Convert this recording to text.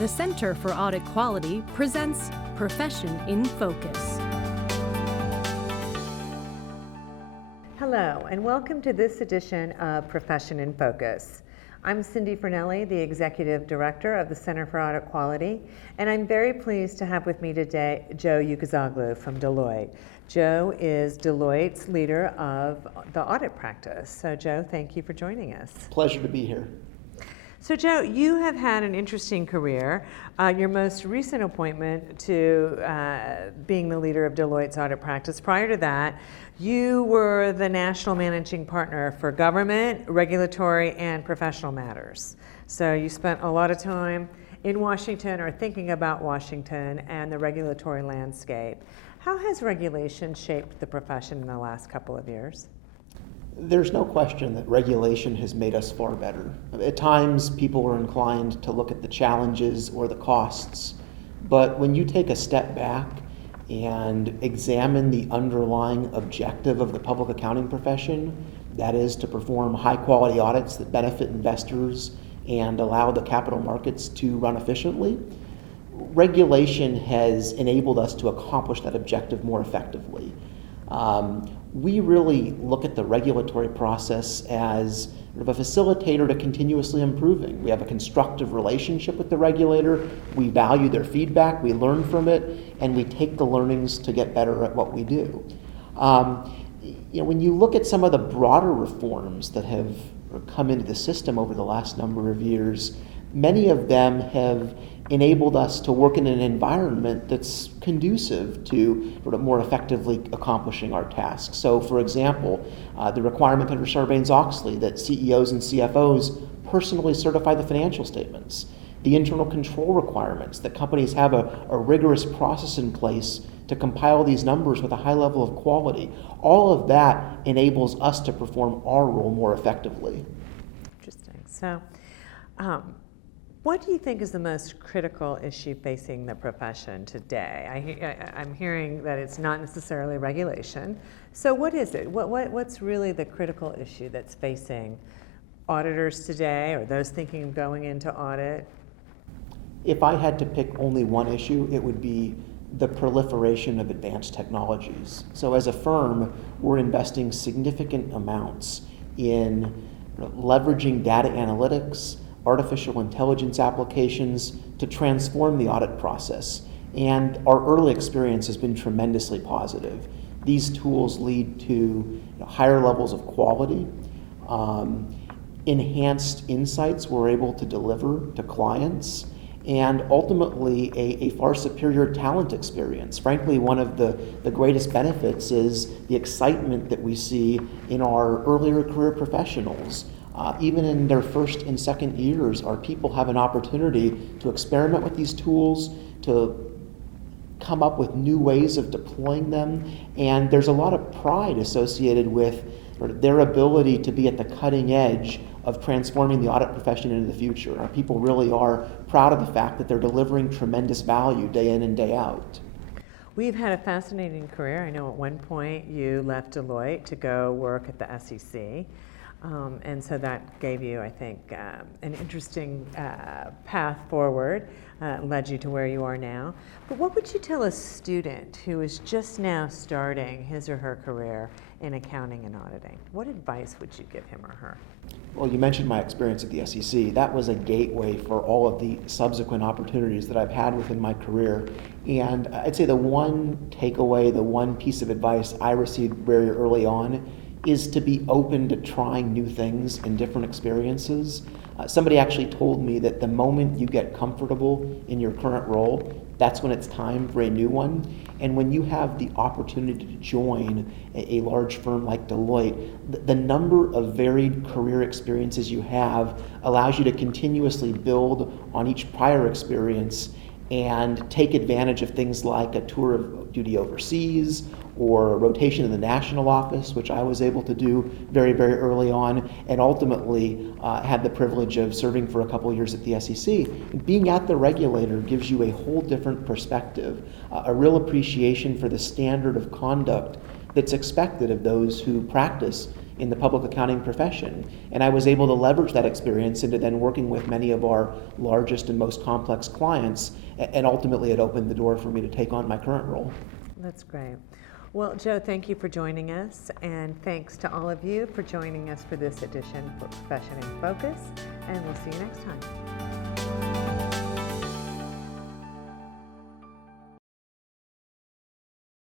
the Center for Audit Quality presents Profession in Focus. Hello, and welcome to this edition of Profession in Focus. I'm Cindy Fernelli, the Executive Director of the Center for Audit Quality, and I'm very pleased to have with me today Joe Ucuzoglu from Deloitte. Joe is Deloitte's leader of the audit practice. So Joe, thank you for joining us. Pleasure to be here. So Joe, you have had an interesting career. Your most recent appointment to being the leader of Deloitte's audit practice, prior to that, you were the national managing partner for government, regulatory, and professional matters. So you spent a lot of time in Washington or thinking about Washington and the regulatory landscape. How has regulation shaped the profession in the last couple of years? There's no question that regulation has made us far better. At times, people are inclined to look at the challenges or the costs, but when you take a step back and examine the underlying objective of the public accounting profession, that is to perform high-quality audits that benefit investors and allow the capital markets to run efficiently, regulation has enabled us to accomplish that objective more effectively. We really look at the regulatory process as sort of a facilitator to continuously improving. We have a constructive relationship with the regulator. We value their feedback, we learn from it, and we take the learnings to get better at what we do. When you look at some of the broader reforms that have come into the system over the last number of years, many of them have enabled us to work in an environment that's conducive to sort of more effectively accomplishing our tasks. So, for example, the requirement under Sarbanes-Oxley that CEOs and CFOs personally certify the financial statements, the internal control requirements that companies have a rigorous process in place to compile these numbers with a high level of quality. All of that enables us to perform our role more effectively. Interesting. So, what do you think is the most critical issue facing the profession today? I'm hearing that it's not necessarily regulation. So what is it? What's really the critical issue that's facing auditors today, or those thinking of going into audit? If I had to pick only one issue, it would be the proliferation of advanced technologies. So as a firm, we're investing significant amounts in leveraging data analytics, artificial intelligence applications to transform the audit process. And our early experience has been tremendously positive. These tools lead to higher levels of quality, enhanced insights we're able to deliver to clients, and ultimately a far superior talent experience. Frankly, one of the greatest benefits is the excitement that we see in our earlier career professionals. Even in their first and second years, our people have an opportunity to experiment with these tools, to come up with new ways of deploying them, and there's a lot of pride associated with their ability to be at the cutting edge of transforming the audit profession into the future. Our people really are proud of the fact that they're delivering tremendous value day in and day out. We've had a fascinating career. I know at one point you left Deloitte to go work at the SEC. And so that gave you, I think, an interesting path forward, led you to where you are now. But what would you tell a student who is just now starting his or her career in accounting and auditing? What advice would you give him or her? Well, you mentioned my experience at the SEC. That was a gateway for all of the subsequent opportunities that I've had within my career. And I'd say the one takeaway, the one piece of advice I received very early on is to be open to trying new things and different experiences. Somebody actually told me that the moment you get comfortable in your current role, that's when it's time for a new one. And when you have the opportunity to join a large firm like Deloitte, the number of varied career experiences you have allows you to continuously build on each prior experience and take advantage of things like a tour of duty overseas or a rotation in the national office, which I was able to do very, very early on, and ultimately had the privilege of serving for a couple of years at the SEC. Being at the regulator gives you a whole different perspective, a real appreciation for the standard of conduct that's expected of those who practice in the public accounting profession. And I was able to leverage that experience into then working with many of our largest and most complex clients, and ultimately it opened the door for me to take on my current role. That's great. Well, Joe, thank you for joining us, and thanks to all of you for joining us for this edition for Profession in Focus, and we'll see you next time.